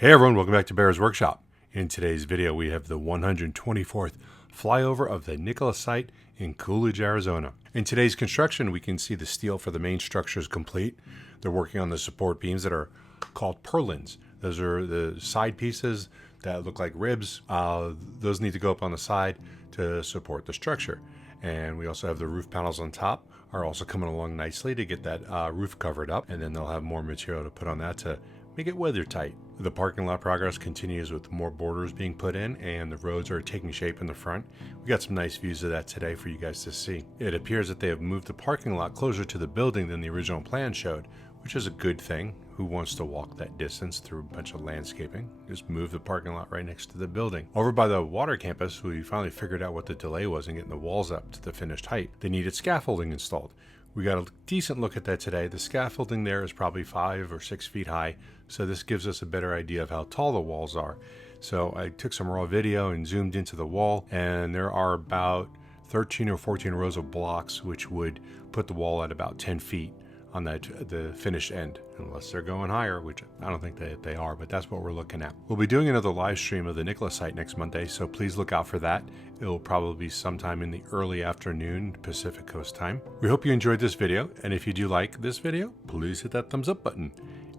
Hey everyone, welcome back to Bear's Workshop. In today's video, we have the 124th flyover of the Nikola site in Coolidge, Arizona. In today's construction, we can see the steel for the main structure is complete. They're working on the support beams that are called purlins. Those are the side pieces that look like ribs. Those need to go up on the side to support the structure. And we also have the roof panels on top are also coming along nicely to get that roof covered up. And then they'll have more material to put on that to make it weather tight. The parking lot progress continues with more borders being put in and the roads are taking shape in the front. We got some nice views of that today for you guys to see. It appears that they have moved the parking lot closer to the building than the original plan showed, which is a good thing. Who wants to walk that distance through a bunch of landscaping? Just move the parking lot right next to the building. Over by the water campus, we finally figured out what the delay was in getting the walls up to the finished height. They needed scaffolding installed. We got a decent look at that today. The scaffolding there is probably 5 or 6 feet high, so this gives us a better idea of how tall the walls are. So I took some raw video and zoomed into the wall, and there are about 13 or 14 rows of blocks, which would put the wall at about 10 feet on the finished end, unless they're going higher, which I don't think they are, but that's what we're looking at. We'll be doing another live stream of the Nikola site next Monday, so please look out for that. It'll probably be sometime in the early afternoon Pacific Coast time. We hope you enjoyed this video, and if you do like this video, please hit that thumbs up button.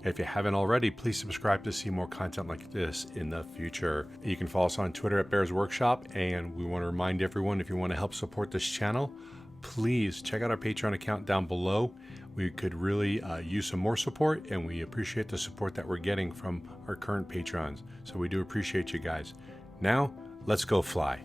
If you haven't already, please subscribe to see more content like this in the future. You can follow us on Twitter at Bear's Workshop, and we want to remind everyone, if you want to help support this channel, please check out our Patreon account down below. We could really use some more support, and we appreciate the support that we're getting from our current patrons. So we do appreciate you guys. Now, let's go fly.